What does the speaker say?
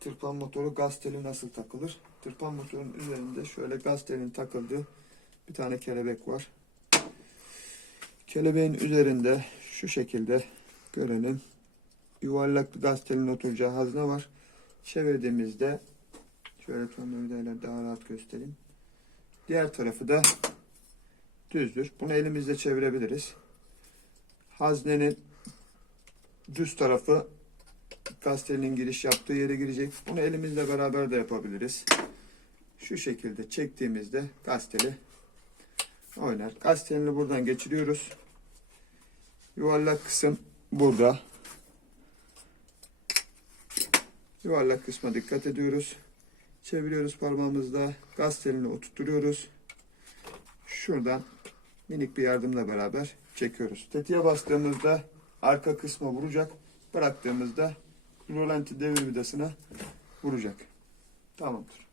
tırpan motoru gaz teli nasıl takılır? Tırpan motorunun üzerinde şöyle gaz telinin takıldığı bir tane kelebek var. Kelebeğin üzerinde şu şekilde görelim. Yuvarlak bir gaz telinin oturacağı hazne var. Çevirdiğimizde şöyle tornavidayla daha rahat göstereyim. Diğer tarafı da düzdür. Bunu elimizle çevirebiliriz. Haznenin düz tarafı gazetenin giriş yaptığı yere girecek. Bunu elimizle beraber de yapabiliriz. Şu şekilde çektiğimizde gazeteli oynar. Gazetelini buradan geçiriyoruz. Yuvarlak kısım burada. Yuvarlak kısma dikkat ediyoruz. Çeviriyoruz parmağımızla. Gazetelini oturtuyoruz. Şuradan minik bir yardımla beraber çekiyoruz. Tetiğe bastığımızda arka kısma vuracak. Bıraktığımızda rolanti devir vidasına vuracak. Tamamdır.